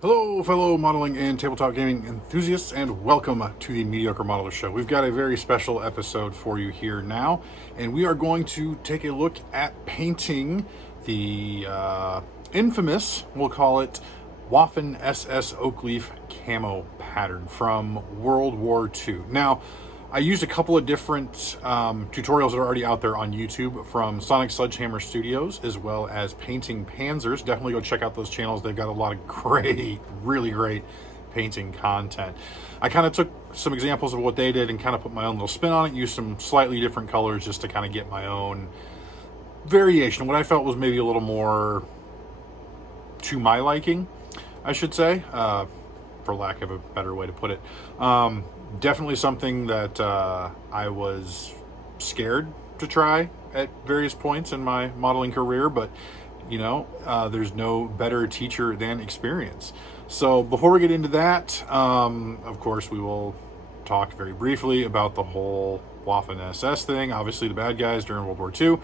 Hello, fellow modeling and tabletop gaming enthusiasts, and welcome to the Mediocre Modeler Show. We've got a very special episode for you here now, and we are going to take a look at painting the infamous, we'll call it, Waffen SS Oakleaf camo pattern from World War II. Now, I used a couple of different tutorials that are already out there on YouTube from Sonic Sledgehammer Studios, as well as Painting Panzers. Definitely go check out those channels. They've got a lot of great, really great painting content. I kind of took some examples of what they did and kind of put my own little spin on it, used some slightly different colors just to kind of get my own variation. What I felt was maybe a little more to my liking, I should say, for lack of a better way to put it. Definitely something that I was scared to try at various points in my modeling career, but there's no better teacher than experience. So before we get into that, of course, we will talk very briefly about the whole Waffen SS thing. Obviously, the bad guys during World War II.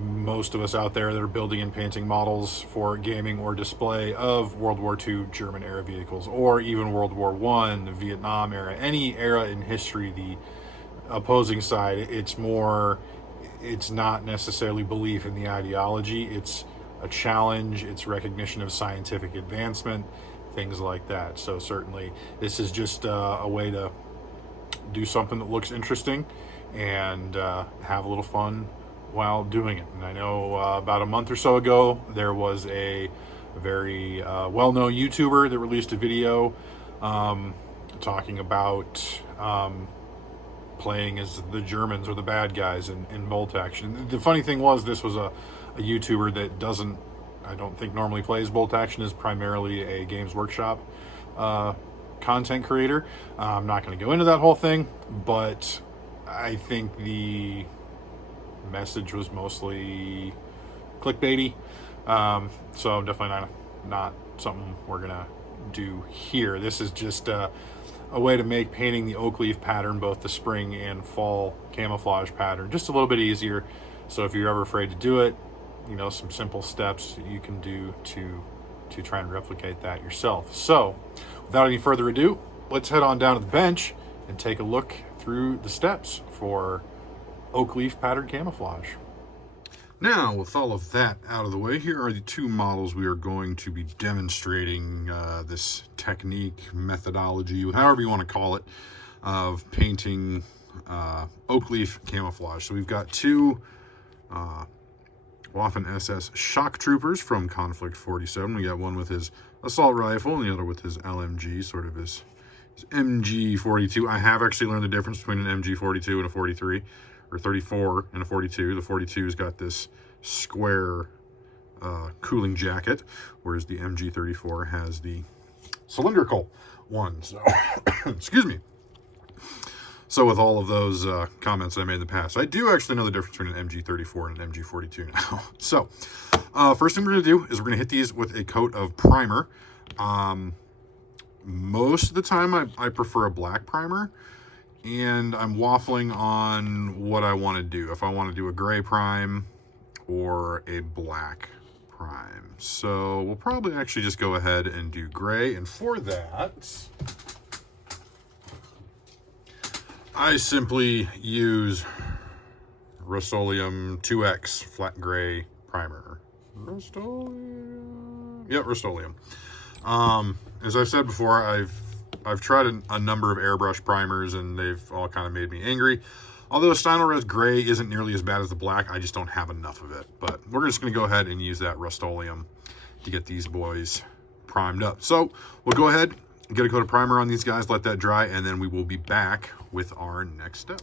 Most of us out there that are building and painting models for gaming or display of World War II German era vehicles, or even World War I, the Vietnam era, any era in history, the opposing side, it's not necessarily belief in the ideology, it's a challenge, it's recognition of scientific advancement, things like that. So certainly this is just a way to do something that looks interesting and have a little fun while doing it. And I know about a month or so ago, there was a very well-known YouTuber that released a video talking about playing as the Germans or the bad guys in bolt action. The funny thing was, this was a YouTuber that I don't think normally plays bolt action, is primarily a Games Workshop content creator. I'm not going to go into that whole thing, but I think the message was mostly clickbaity, so definitely not something we're gonna do here. This is just a way to make painting the oak leaf pattern, both the spring and fall camouflage pattern, just a little bit easier. So if you're ever afraid to do it, some simple steps you can do to try and replicate that yourself. So without any further ado, let's head on down to the bench and take a look through the steps for oak leaf pattern camouflage. Now, with all of that out of the way, here are the two models we are going to be demonstrating this technique, methodology, however you want to call it, of painting oak leaf camouflage. So we've got two Waffen SS shock troopers from Conflict 47. We got one with his assault rifle and the other with his LMG, sort of his MG42. I have actually learned the difference between an MG42 and a 43. Or 34 and a 42. The 42's got this square cooling jacket, whereas the MG34 has the cylindrical one. So, excuse me. So with all of those comments I made in the past, I do actually know the difference between an MG34 and an MG42 now. So, first thing we're going to do is we're going to hit these with a coat of primer. Most of the time I prefer a black primer. And I'm waffling on what I want to do. If I want to do a gray prime or a black prime. So we'll probably actually just go ahead and do gray. And for that, I simply use Rust-Oleum 2X flat gray primer. Rust-Oleum. Yep, Rust-Oleum. As I've said before, I've tried a number of airbrush primers and they've all kind of made me angry. Although Stynylrez gray isn't nearly as bad as the black, I just don't have enough of it. But we're just going to go ahead and use that Rust-Oleum to get these boys primed up. So we'll go ahead and get a coat of primer on these guys, let that dry, and then we will be back with our next step.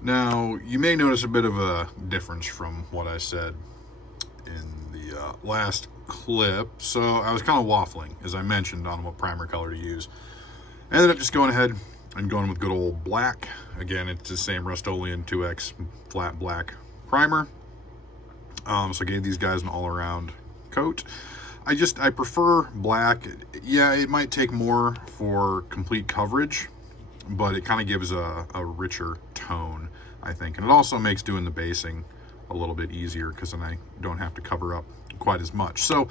Now, you may notice a bit of a difference from what I said in the last clip. So I was kind of waffling, as I mentioned, on what primer color to use. I ended up just going ahead and going with good old black. Again, it's the same Rust-Oleum 2X flat black primer. So I gave these guys an all-around coat. I prefer black. Yeah, it might take more for complete coverage, but it kind of gives a richer tone, I think. And it also makes doing the basing a little bit easier, because then I don't have to cover up quite as much. So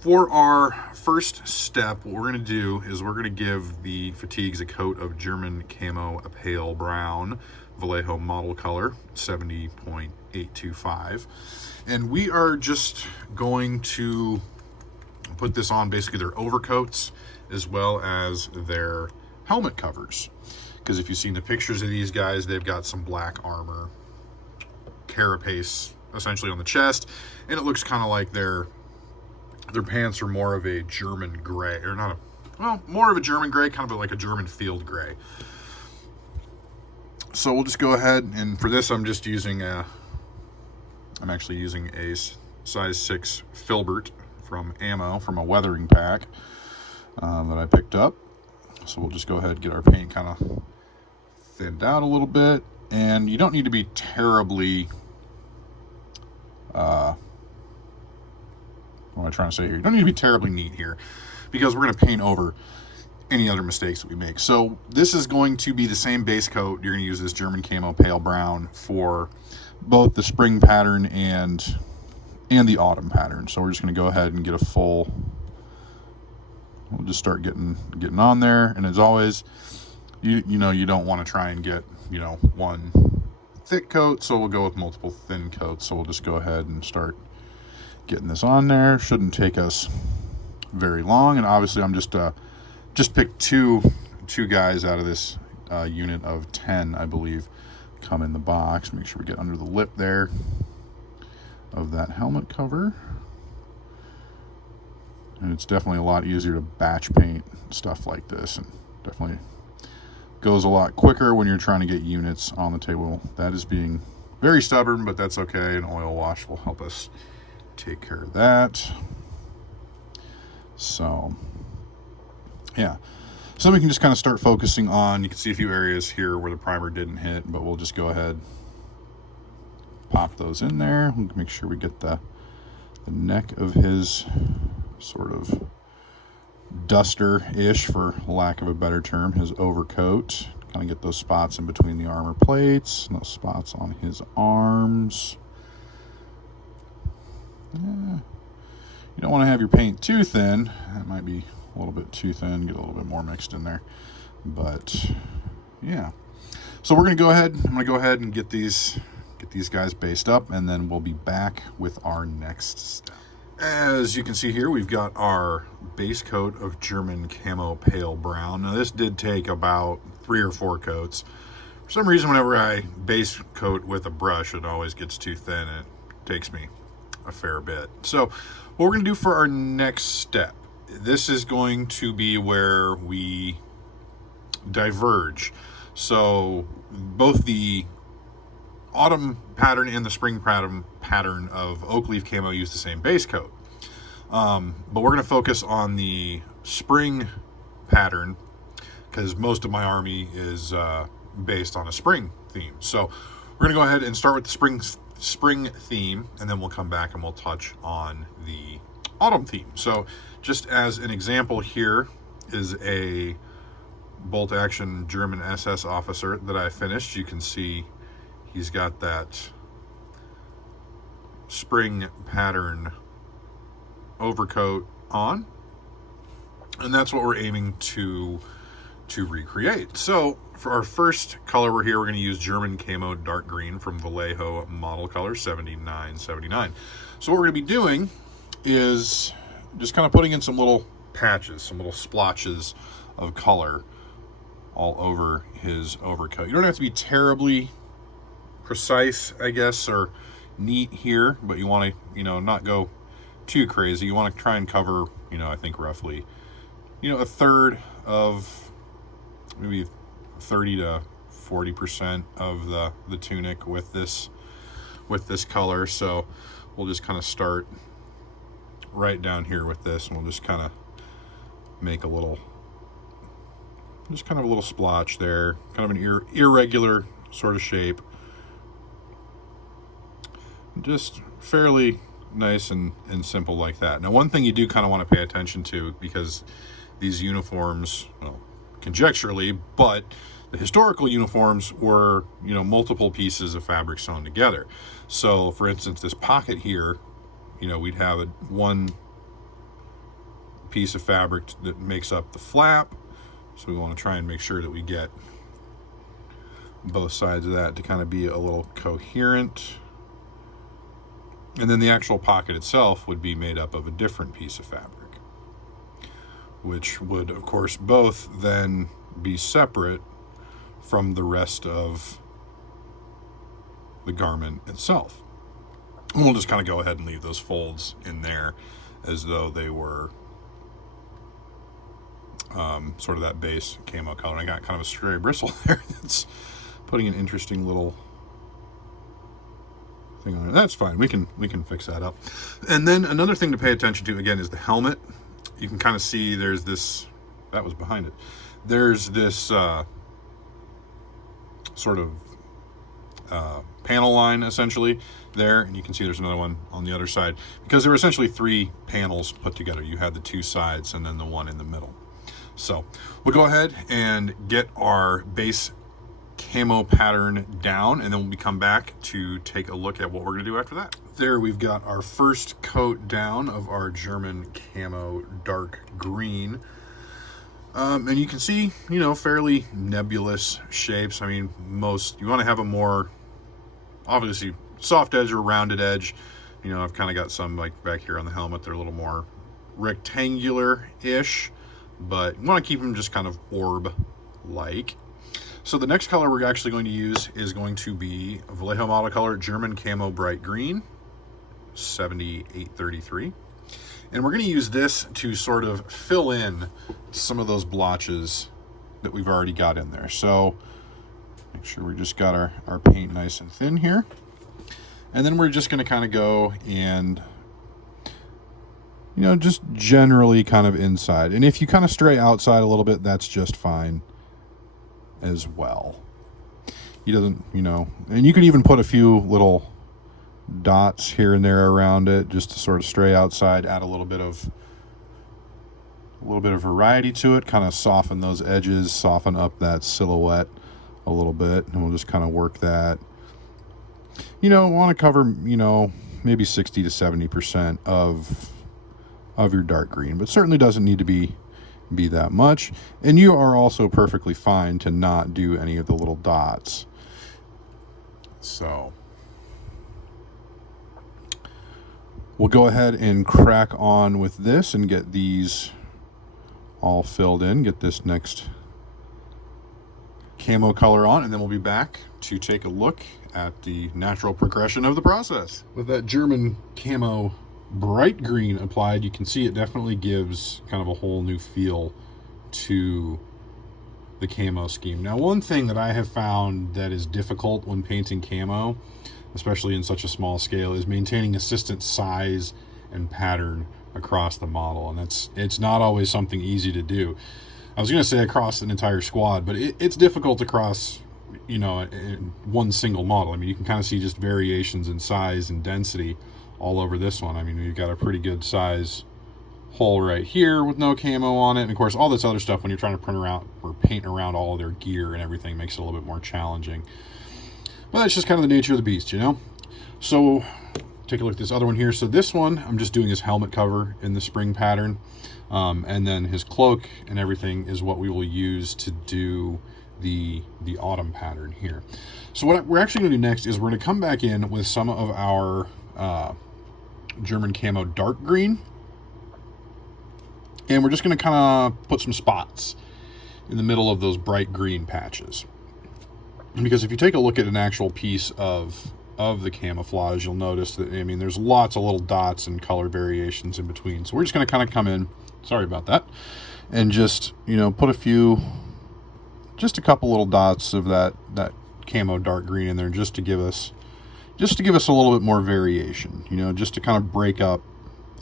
for our first step, what we're going to do is we're going to give the fatigues a coat of German Camo, a pale brown, Vallejo model color, 70.825. And we are just going to put this on basically their overcoats as well as their helmet covers. Because if you've seen the pictures of these guys, they've got some black armor, carapace essentially on the chest, and it looks kind of like their pants are more of a German gray, or not a, well, more of a German gray, kind of like a German field gray. So we'll just go ahead, and for this I'm just using I'm actually using a size 6 filbert from Ammo, from a weathering pack that I picked up. So we'll just go ahead and get our paint kind of thinned out a little bit, and you don't need to be terribly what am I trying to say here? You don't need to be terribly neat here, because we're going to paint over any other mistakes that we make. So this is going to be the same base coat. You're going to use this German Camo pale brown for both the spring pattern and the autumn pattern. So we're just going to go ahead and get a full, we'll just start getting on there. And as always, you know, you don't want to try and get, you know, one thick coat, so we'll go with multiple thin coats. So we'll just go ahead and start getting this on there. Shouldn't take us very long, and obviously I'm just picked two guys out of this unit of 10, I believe, come in the box. Make sure we get under the lip there of that helmet cover, and it's definitely a lot easier to batch paint stuff like this, and definitely goes a lot quicker when you're trying to get units on the table. That is being very stubborn, but that's okay. An oil wash will help us take care of that. So yeah, so we can just kind of start focusing on, you can see a few areas here where the primer didn't hit, but we'll just go ahead, pop those in there. We'll make sure we get the neck of his sort of duster-ish, for lack of a better term, his overcoat. Kind of get those spots in between the armor plates, and those spots on his arms. You don't want to have your paint too thin. That might be a little bit too thin. Get a little bit more mixed in there. But yeah, so we're gonna go ahead. I'm gonna go ahead and get these guys based up, and then we'll be back with our next step. As you can see here, we've got our base coat of German Camo pale brown. Now this did take about 3 or 4 coats. For some reason, whenever I base coat with a brush, it always gets too thin, and it takes me a fair bit. So what we're going to do for our next step, this is going to be where we diverge. So both the autumn pattern and the spring pattern of oak leaf camo use the same base coat, but we're going to focus on the spring pattern because most of my army is based on a spring theme. So we're going to go ahead and start with the spring theme, and then we'll come back and we'll touch on the autumn theme. So just as an example, here is a bolt action German SS officer that I finished. You can see he's got that spring pattern overcoat on, and that's what we're aiming to recreate. So for our first color, we're going to use German Camo dark green from Vallejo model color 7979. So what we're going to be doing is just kind of putting in some little patches, some little splotches of color all over his overcoat. You don't have to be terribly precise, I guess, or neat here, but you want to, not go too crazy. You want to try and cover, I think roughly, a third of, maybe 30 to 40% of the tunic with this color. So we'll just kind of start right down here with this, and we'll just kind of make a little splotch there, kind of an irregular sort of shape, just fairly nice and simple like that. Now, one thing you do kind of want to pay attention to, because these uniforms, well, conjecturally, but The historical uniforms were, multiple pieces of fabric sewn together. So, for instance, this pocket here, we'd have one piece of fabric that makes up the flap. So we want to try and make sure that we get both sides of that to kind of be a little coherent. And then the actual pocket itself would be made up of a different piece of fabric, which would, of course, both then be separate from the rest of the garment itself. And we'll just kind of go ahead and leave those folds in there as though they were sort of that base camo color. I got kind of a stray bristle there that's putting an interesting little thing on it. That's fine. We can fix that up. And then another thing to pay attention to, again, is the helmet. You can kind of see there's this, that was behind it. There's this sort of panel line essentially there, and you can see there's another one on the other side, because there were essentially 3 panels put together. You had the 2 sides and then the one in the middle. So we'll go ahead and get our base camo pattern down, and then we'll come back to take a look at what we're going to do after that. There we've got our first coat down of our German camo dark green. And you can see, fairly nebulous shapes. I mean, you want to have a more, obviously, soft edge or rounded edge. I've kind of got some like back here on the helmet. They're a little more rectangular-ish, but you want to keep them just kind of orb-like. So the next color we're actually going to use is going to be Vallejo model color German Camo Bright Green, 7833. And we're going to use this to sort of fill in some of those blotches that we've already got in there. So make sure we just got our paint nice and thin here. And then we're just going to kind of go and, just generally kind of inside. And if you kind of stray outside a little bit, that's just fine as well. He doesn't, and you could even put a few little dots here and there around it just to sort of stray outside, add a little bit of variety to it, kind of soften those edges, soften up that silhouette a little bit, and we'll just kind of work that. Want to cover, maybe 60 to 70% of your dark green, but certainly doesn't need to be that much. And you are also perfectly fine to not do any of the little dots. So we'll go ahead and crack on with this and get these all filled in, get this next camo color on, and then we'll be back to take a look at the natural progression of the process. With that German camo bright green applied, you can see it definitely gives kind of a whole new feel to the camo scheme. Now, one thing that I have found that is difficult when painting camo, especially in such a small scale, is maintaining consistent size and pattern across the model, and it's not always something easy to do. I was going to say across an entire squad, but it's difficult across, in one single model. I mean, you can kind of see just variations in size and density all over this one. I mean, we've got a pretty good size hole right here with no camo on it, and of course all this other stuff, when you're trying to print around or paint around all of their gear and everything, makes it a little bit more challenging. But that's just kind of the nature of the beast, So take a look at this other one here. So this one, I'm just doing his helmet cover in the spring pattern, and then his cloak and everything is what we will use to do the autumn pattern here. So what we're actually going to do next is we're going to come back in with some of our German camo dark green, and we're just going to kind of put some spots in the middle of those bright green patches. And because if you take a look at an actual piece of the camouflage, you'll notice that, there's lots of little dots and color variations in between. So we're just going to kind of come in, sorry about that, and just, put just a couple little dots of that camo dark green in there, just to give us a little bit more variation, just to kind of break up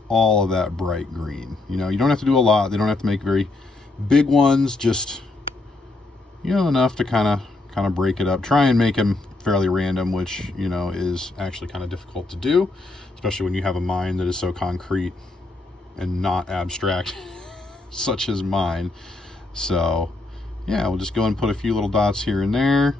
all of that bright green. You don't have to do a lot. They don't have to make very big ones, just, enough to kind of break it up. Try and make them fairly random, which, is actually kind of difficult to do, especially when you have a mind that is so concrete and not abstract, such as mine. So, yeah, we'll just go and put a few little dots here and there.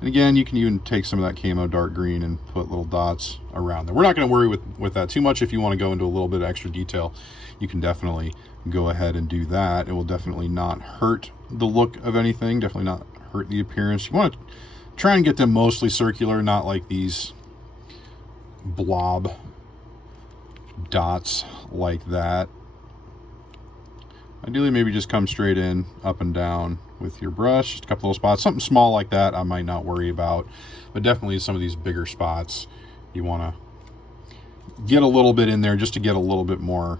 And again, you can even take some of that camo dark green and put little dots around there. We're not going to worry with that too much. If you want to go into a little bit of extra detail, you can definitely go ahead and do that. It will definitely not hurt the look of anything, definitely not hurt the appearance. You want to try and get them mostly circular, not like these blob dots like that. Ideally, maybe just come straight in, up and down with your brush. Just a couple little spots. Something small like that I might not worry about, but definitely some of these bigger spots you want to get a little bit in there just to get a little bit more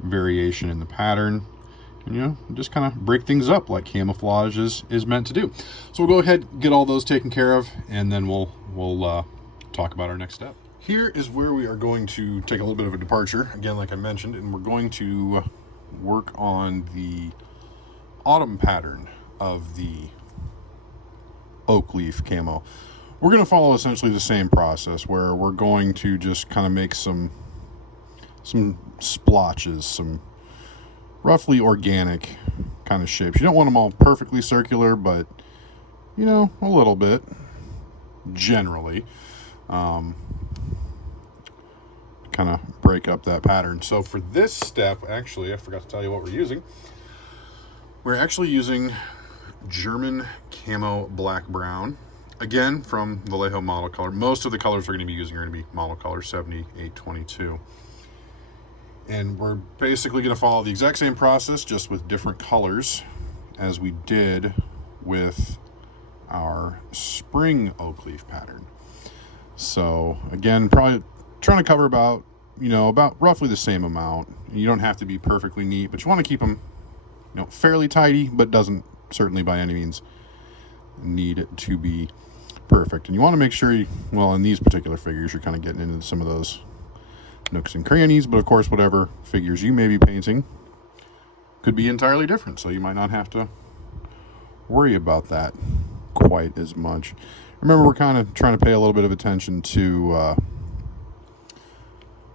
variation in the pattern. And, you know, just kind of break things up like camouflage is meant to do. So we'll go ahead, get all those taken care of, and then we'll talk about our next step. Here is where we are going to take a little bit of a departure, again, like I mentioned, and we're going to work on the autumn pattern of the oak leaf camo. We're going to follow essentially the same process where we're going to just kind of make some splotches, some roughly organic kind of shapes. You don't want them all perfectly circular, but you know, a little bit generally. Kind of break up that pattern. So for this step, actually, I forgot to tell you what we're using. We're actually using German Camo Black Brown, again from Vallejo model color. Most of the colors we're going to be using are going to be model color 7822. And we're basically going to follow the exact same process, just with different colors as we did with our spring oak leaf pattern. So again, probably trying to cover about roughly the same amount. You don't have to be perfectly neat, but you want to keep them, fairly tidy, but doesn't certainly by any means need it to be perfect. And you want to make sure in these particular figures, you're kind of getting into some of those nooks and crannies, but of course, whatever figures you may be painting could be entirely different. So you might not have to worry about that quite as much. Remember, we're kind of trying to pay a little bit of attention to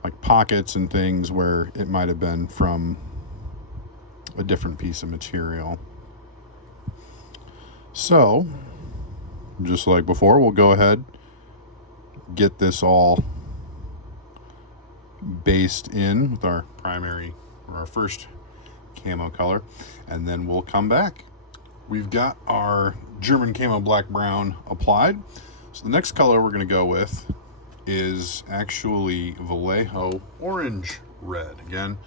like pockets and things where it might have been from a different piece of material. So, just like before, we'll go ahead, get this all based in with our primary, or our first camo color, and then we'll come back. We've got our German Camo Black Brown applied. So the next color we're going to go with is actually Vallejo Orange Red. Again,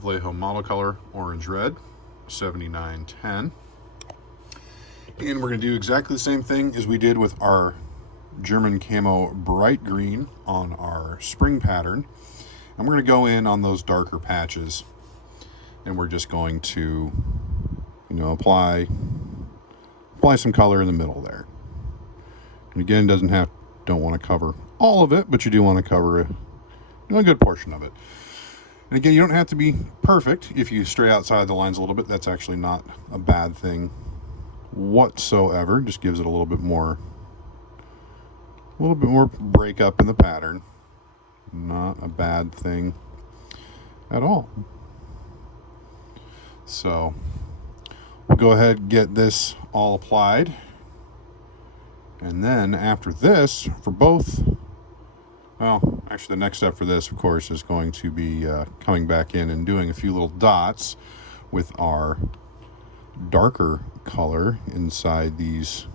Vallejo model color Orange Red, 7910. And we're going to do exactly the same thing as we did with our German Camo Bright Green on our spring pattern. And we're going to go in on those darker patches, and we're just going to, apply some color in the middle there. And again, don't want to cover all of it, but you do want to cover a good portion of it. And again, you don't have to be perfect. If you stray outside the lines a little bit, that's actually not a bad thing whatsoever. Just gives it a little bit more break up in the pattern. Not a bad thing at all. So we'll go ahead and get this all applied. And then after this, for both, actually the next step for this, of course, is going to be coming back in and doing a few little dots with our darker color inside these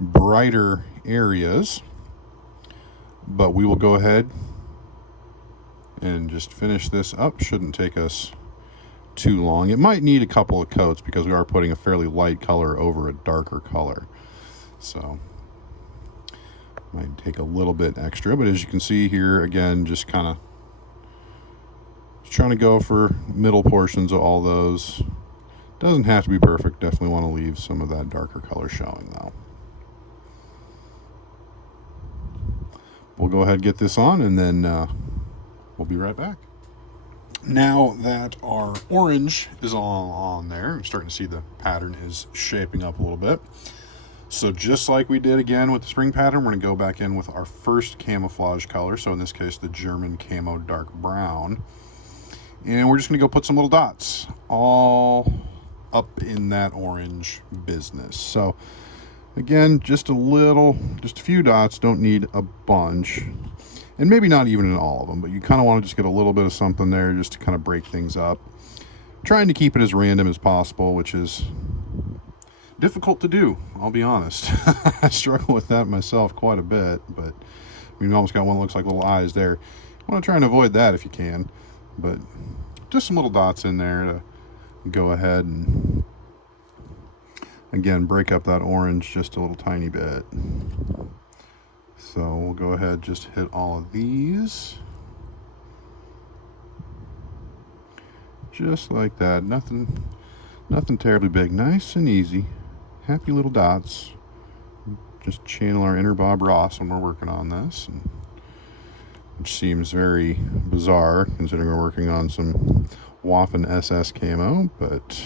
brighter areas. But we will go ahead and just finish this up. Shouldn't take us too long. It might need a couple of coats because we are putting a fairly light color over a darker color. So might take a little bit extra, but as you can see here, again, just kind of trying to go for middle portions of all those. Doesn't have to be perfect. Definitely want to leave some of that darker color showing though. We'll go ahead and get this on, and then we'll be right back. Now that our orange is all on there, I'm starting to see the pattern is shaping up a little bit. So just like we did again with the spring pattern, we're going to go back in with our first camouflage color. So in this case, the German Camo Dark Brown. And we're just going to go put some little dots all up in that orange business. So again, just a few dots, don't need a bunch. And maybe not even in all of them, but you kind of want to just get a little bit of something there just to kind of break things up. Trying to keep it as random as possible, which is difficult to do, I'll be honest. I struggle with that myself quite a bit, but I mean, you almost got one that looks like little eyes there. You want to try and avoid that if you can, but just some little dots in there to go ahead and, again, break up that orange just a little tiny bit. So we'll go ahead, just hit all of these. Just like that. Nothing terribly big. Nice and easy. Happy little dots. Just channel our inner Bob Ross when we're working on this. Which seems very bizarre considering we're working on some Waffen SS camo, but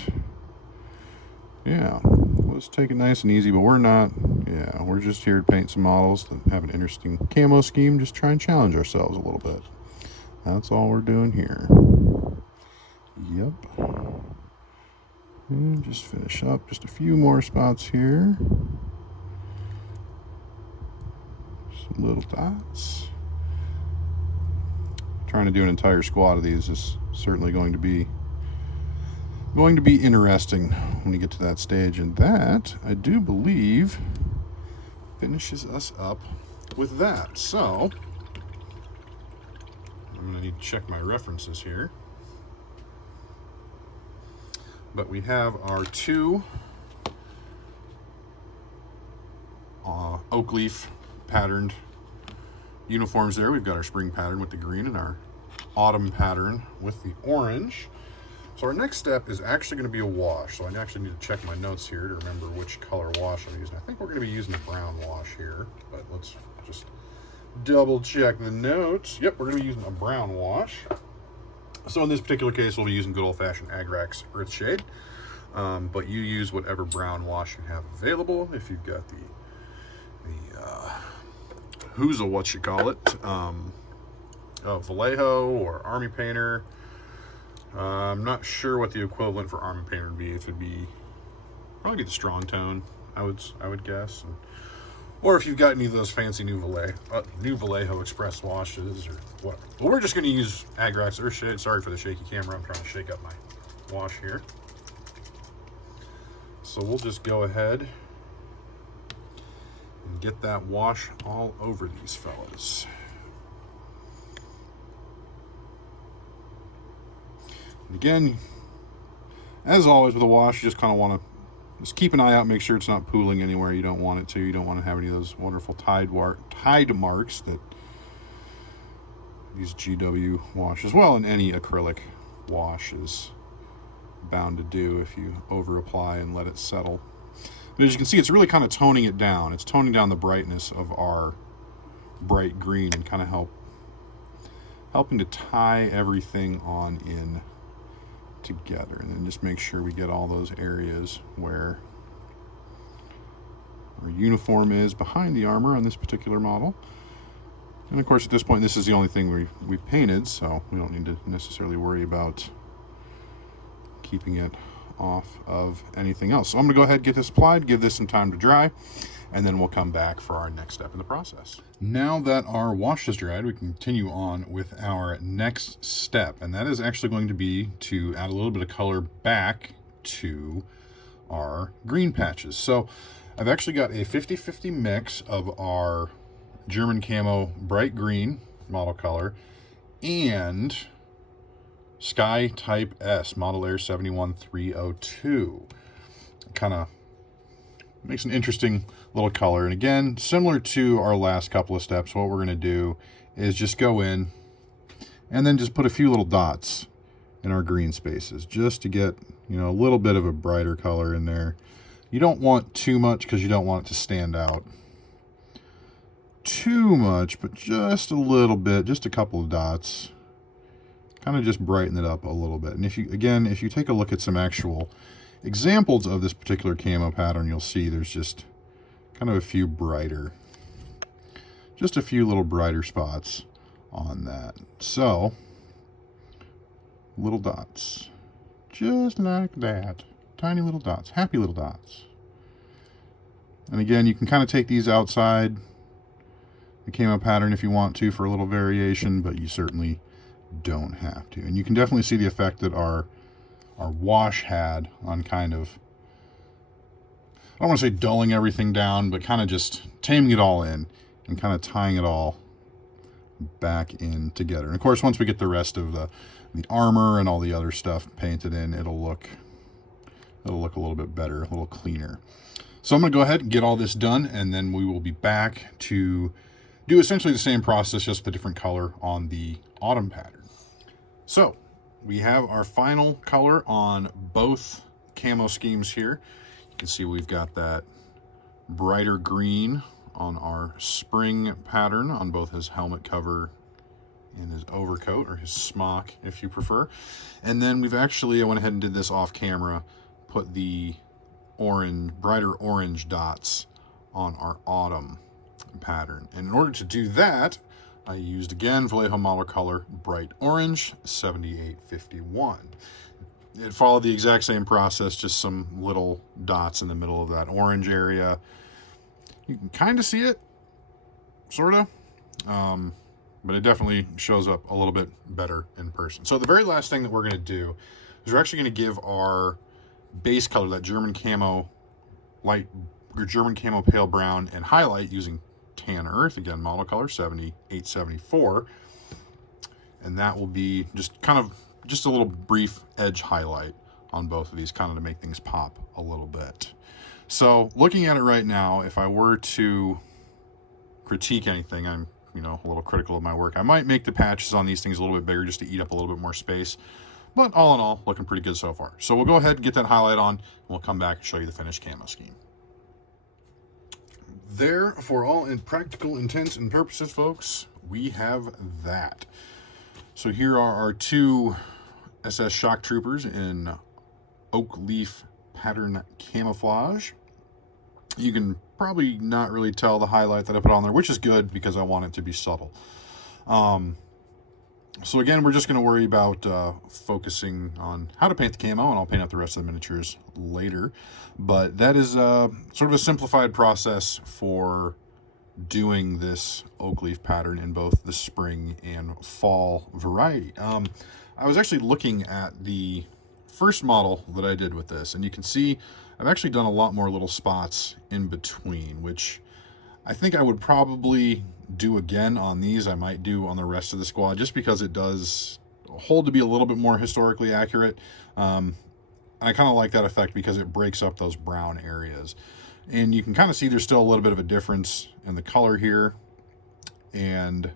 yeah, let's take it nice and easy. But we're just here to paint some models that have an interesting camo scheme, just try and challenge ourselves a little bit. That's all we're doing here. Yep. And just finish up just a few more spots here. Some little dots. Trying to do an entire squad of these is certainly going to be interesting when we get to that stage, and that, I do believe, finishes us up with that. So I'm going to need to check my references here. But we have our two oak leaf patterned uniforms there. We've got our spring pattern with the green and our autumn pattern with the orange. So our next step is actually going to be a wash. So I actually need to check my notes here to remember which color wash I'm using. I think we're going to be using a brown wash here, but let's just double check the notes. Yep, we're going to be using a brown wash. So in this particular case, we'll be using good old-fashioned Agrax Earthshade, but you use whatever brown wash you have available. If you've got the who's a what you call it, Vallejo or Army Painter. I'm not sure what the equivalent for Army Painter would be. If it'd be probably be the Strong Tone, I would guess. Or if you've got any of those fancy new Vallejo Express washes or what. Well, we're just going to use Agrax Earthshade. Sorry for the shaky camera. I'm trying to shake up my wash here. So we'll just go ahead and get that wash all over these fellas. And again, as always with a wash, you just kind of want to just keep an eye out, make sure it's not pooling anywhere you don't want it to. You don't want to have any of those wonderful tide marks that these GW washes, well, and any acrylic wash is bound to do if you over apply and let it settle. But as you can see, it's really kind of toning it down. It's toning down the brightness of our bright green and kind of helping to tie everything on in together, and then just make sure we get all those areas where our uniform is behind the armor on this particular model. And of course, at this point, this is the only thing we've painted, so we don't need to necessarily worry about keeping it off of anything else. So I'm going to go ahead and get this applied, give this some time to dry, and then we'll come back for our next step in the process. Now that our wash is dried, we continue on with our next step, and that is actually going to be to add a little bit of color back to our green patches. So I've actually got a 50-50 mix of our German Camo bright green model color and Sky Type S Model Air 71302. Kind of makes an interesting little color. And again, similar to our last couple of steps, what we're going to do is just go in and then just put a few little dots in our green spaces just to get, you know, a little bit of a brighter color in there. You don't want too much because you don't want it to stand out too much, but just a little bit, just a couple of dots, kind of just brighten it up a little bit. And if you take a look at some actual examples of this particular camo pattern, you'll see there's just kind of a few little brighter spots on that. So little dots, just like that, Tiny little dots, happy little dots. And again, you can kind of take these outside the camo pattern if you want to for a little variation, but you certainly don't have to. And you can definitely see the effect that our wash had on kind of, I don't want to say dulling everything down, but kind of just taming it all in and kind of tying it all back in together. And of course, once we get the rest of the armor and all the other stuff painted in, it'll look a little bit better, a little cleaner. So I'm going to go ahead and get all this done, and then we will be back to do essentially the same process, just with a different color on the autumn pattern. So we have our final color on both camo schemes here. You can see we've got that brighter green on our spring pattern on both his helmet cover and his overcoat, or his smock if you prefer. And then we've actually, I went ahead and did this off camera, put the brighter orange dots on our autumn pattern. And in order to do that, I used again Vallejo model color bright orange 7851. It followed the exact same process, just some little dots in the middle of that orange area. You can kind of see it, sort of, but it definitely shows up a little bit better in person. So the very last thing that we're going to do is we're actually going to give our base color, that German camo German camo pale brown, and highlight using tan earth, again model color 7874, and that will be just a little brief edge highlight on both of these, kind of to make things pop a little bit. So looking at it right now, if I were to critique anything, I'm a little critical of my work. I might make the patches on these things a little bit bigger just to eat up a little bit more space. But all in all, looking pretty good so far. So we'll go ahead and get that highlight on, and we'll come back and show you the finished camo scheme. There, for all practical intents and purposes, folks, we have that. So here are our two SS Shock Troopers in oak leaf pattern camouflage. You can probably not really tell the highlight that I put on there, which is good because I want it to be subtle. So again, we're just going to worry about focusing on how to paint the camo, and I'll paint out the rest of the miniatures later. But that is sort of a simplified process for doing this oak leaf pattern in both the spring and fall variety. I was actually looking at the first model that I did with this, and you can see I've actually done a lot more little spots in between, which I think I would probably do again on these. I might do on the rest of the squad, just because it does hold to be a little bit more historically accurate. And I kind of like that effect because it breaks up those brown areas. And you can kind of see there's still a little bit of a difference in the color here. And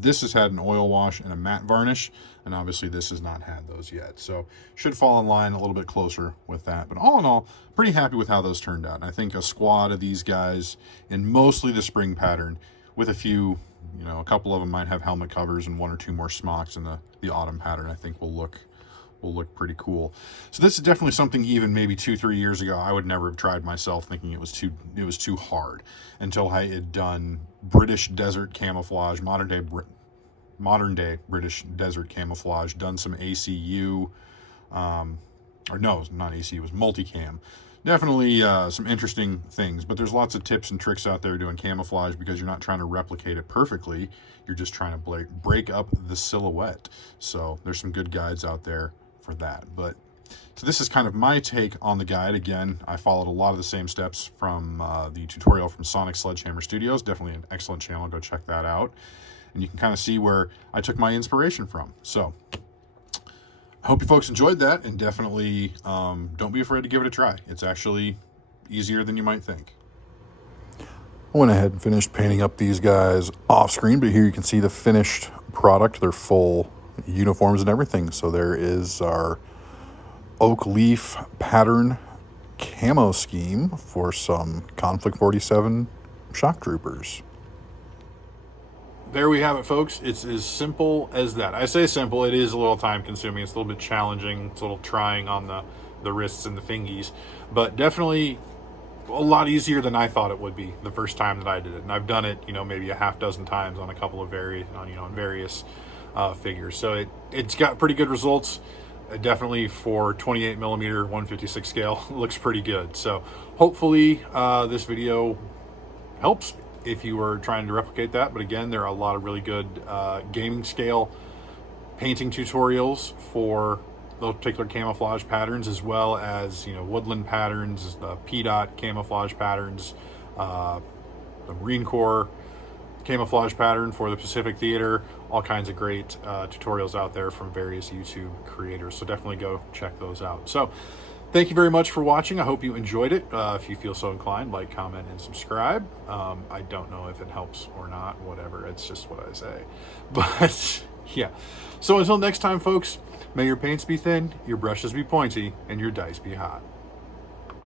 this has had an oil wash and a matte varnish, and obviously this has not had those yet. So should fall in line a little bit closer with that. But all in all, pretty happy with how those turned out. And I think a squad of these guys in mostly the spring pattern, with a few, a couple of them might have helmet covers and one or two more smocks in the autumn pattern, I think will look pretty cool. So this is definitely something even maybe 2-3 years ago I would never have tried myself, thinking it was too hard, until I had done British desert camouflage, modern day British desert camouflage, done some ACU, or no, not ACU, it was multicam. Definitely some interesting things, but there's lots of tips and tricks out there doing camouflage, because you're not trying to replicate it perfectly, you're just trying to break up the silhouette. So there's some good guides out there for that. But so this is kind of my take on the guide. Again, I followed a lot of the same steps from the tutorial from Sonic Sledgehammer Studios. Definitely an excellent channel, go check that out, and you can kind of see where I took my inspiration from. So I hope you folks enjoyed that, and definitely don't be afraid to give it a try. It's actually easier than you might think. I went ahead and finished painting up these guys off screen, but here you can see the finished product, their full uniforms and everything. So there is our oak leaf pattern camo scheme for some Conflict 47 shock troopers. There we have it, folks. It's as simple as that. I say simple, it is a little time consuming, it's a little bit challenging, it's a little trying on the wrists and the fingies, but definitely a lot easier than I thought it would be the first time that I did it. And I've done it, maybe a half dozen times on a couple of various figures. So it's got pretty good results. definitely for 28 millimeter 156 scale looks pretty good. So hopefully this video helps if you were trying to replicate that. But again, there are a lot of really good gaming scale painting tutorials for those particular camouflage patterns, as well as, you know, woodland patterns, the P-dot camouflage patterns, the Marine Corps camouflage pattern for the Pacific Theater, all kinds of great tutorials out there from various YouTube creators. So definitely go check those out. So thank you very much for watching. I hope you enjoyed it. If you feel so inclined, like, comment, and subscribe. I don't know if it helps or not, whatever. It's just what I say. But yeah. So until next time, folks, may your paints be thin, your brushes be pointy, and your dice be hot.